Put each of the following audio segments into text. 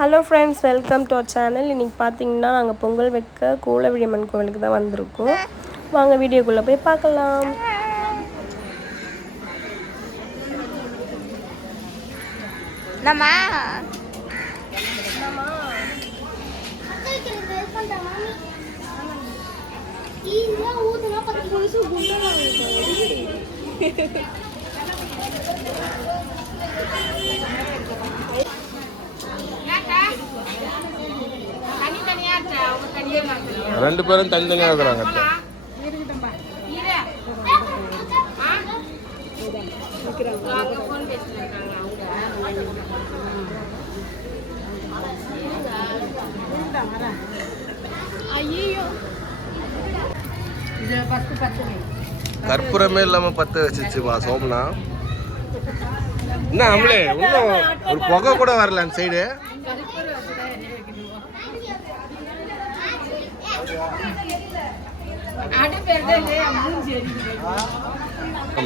Hello friends, welcome to our channel. இன்றைக்கி பார்த்தீங்கன்னா நாங்கள் பொங்கல் வைக்க கூலவிழியம்மன் கோவிலுக்கு தான் வந்திருக்கோம். வாங்க வீடியோக்குள்ளே போய் பார்க்கலாம். ரெண்டு பேரும் தனித்தனியாக இருக்கிறாங்க. கற்பூரமே இல்லாம பத்து வச்சுச்சுப்பா சோம்னா. என்ன அவங்களே இன்னும் ஒரு புகை கூட வரல அந்த சைடு.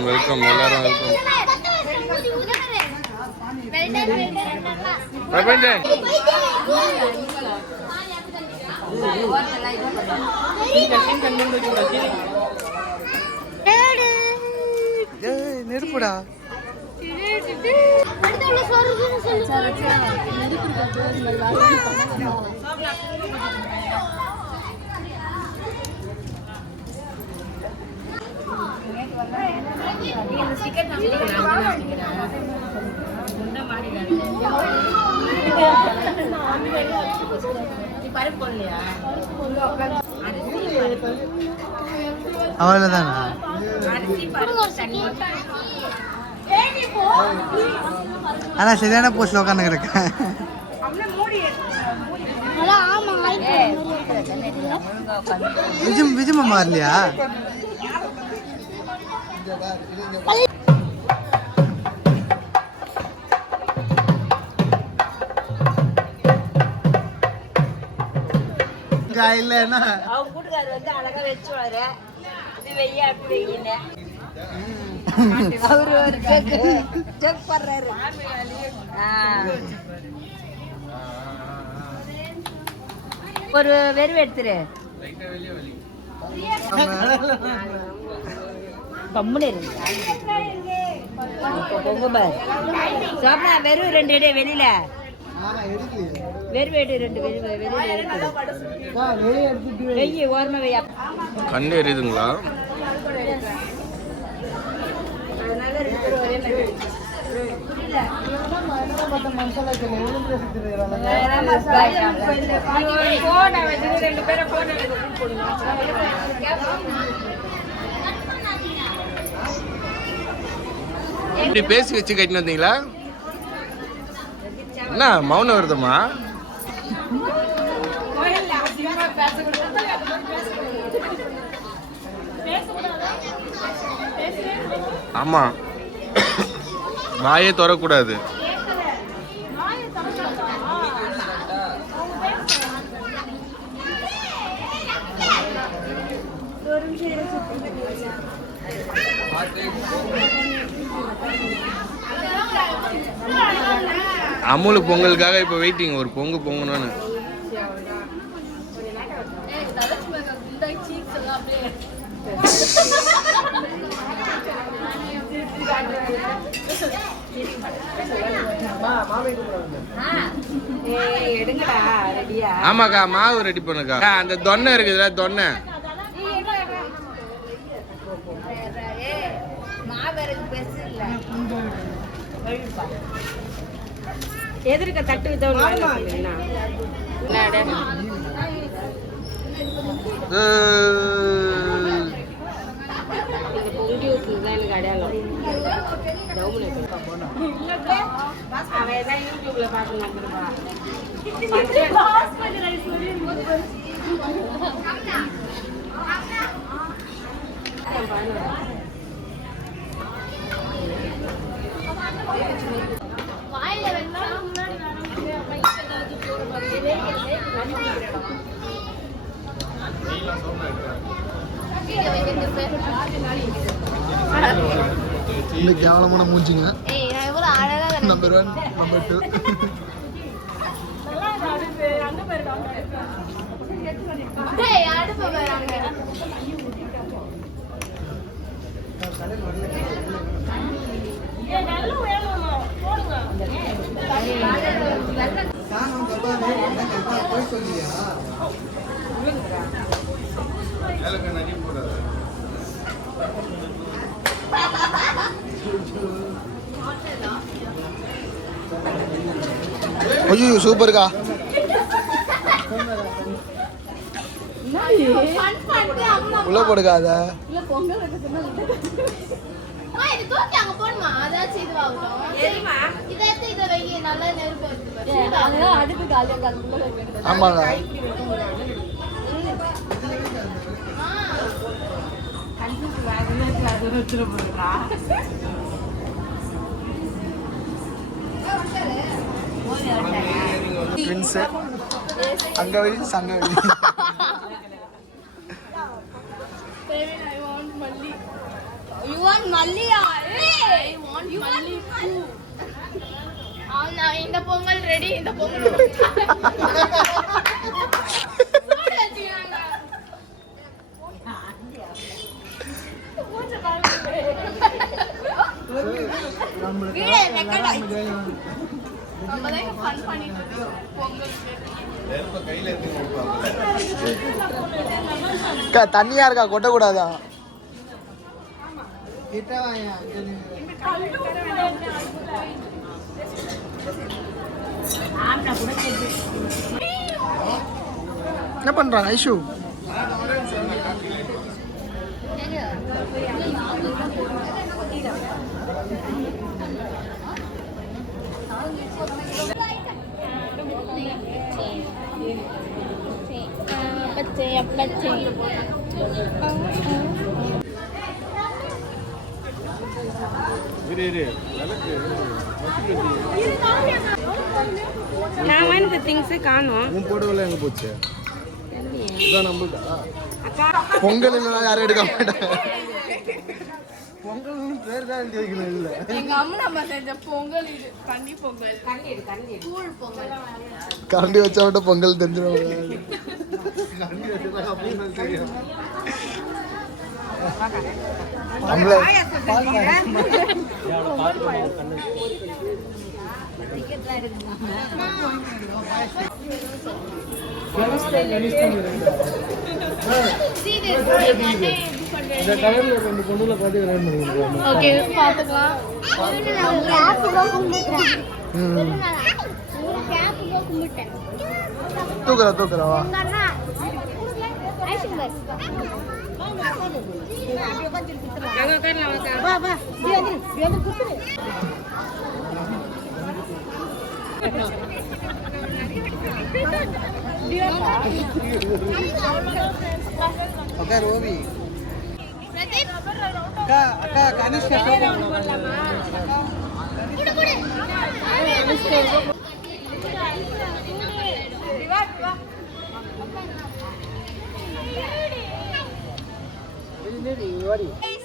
வெல்கம், எல்லாரும் வெல்கம். பிரபஞ்சன் நெருப்புடா. அவ்வளவுதானா? ஆனா சரியான போஸ்ட்ல உட்காந்து கிடக்கேன். விஜயமா மாறலையா? இல்லன்னா அவங்க கூட்டுக்காரு வந்து அழகா வெச்சுவாரு. இது வெய்ய அப்படி வெய்யினே அவரு ஒரு செக் பண்றாரு. ஒரு வெறும் எடுத்துரு கம்முனு சோப்னா வெறும் ரெண்டு எடு வெளியில கண்டு எரியுதுங்களா? இப்படி பேசி வச்சு கட்டினு வந்தீங்களா? என்ன மௌனம் வருதுமா? ஆமா, வாயே திறக்கூடாது. அமுலு பொங்கலுக்காக இப்ப வெயிட்டிங். ஒரு பொங்கு பொங்கணும்னு. ஆமாக்கா, மாவு ரெடி பண்ணுக்கா. அந்த தொன்னை இருக்குதுல, தொன்னை எதிர்க்க தட்டு பொங்கி ஊற்றுதான் எனக்கு அடையாளம். அவன் தான் யூடியூப்ல பார்த்து வந்துருப்பா. இந்த கேவலமான மூஞ்சிங்க. நம்பர் 1 நம்பர் 2 ஐயோ சூப்பர்க்கா. உள்ள போடுக்கா அத. ஆமாங்க. ட்வின்ஸ் அங்க வெளி சங்க வெளி. You want Malliya? Hey, you want Malli? அவனா இந்த பொங்கல் ரெடி இந்த பொங்கல். தண்ணியா இருக்கா கொட்ட கூடாதா? என்ன பண்றாங்க ஐஷு? நான் வாங்கின திங்ஸ் காணோம். உன் போட்டோல எங்க போச்சு? இதான் நம்மளுதா? பொங்கல் இல்லைனா யாரும் எடுக்க மாட்டாங்க. பொங்கல்னு பேர் தான் கேட்கல. இல்ல எங்க அம்மா செஞ்ச பொங்கல் இது கன்னி பொங்கல். கூழ் பொங்கல். கரண்டி வச்சா மட்டும் பொங்கல் தெரிஞ்சிடும். இந்த கலர்ல ரெண்டு பொண்ணுல பாத்து ரெண்டு பண்ணுவோம். ஓகே பாத்துக்கலாம். தூக்குறா வா. அக்கா ரோவி அக்கா கனிஷ்கா Guys,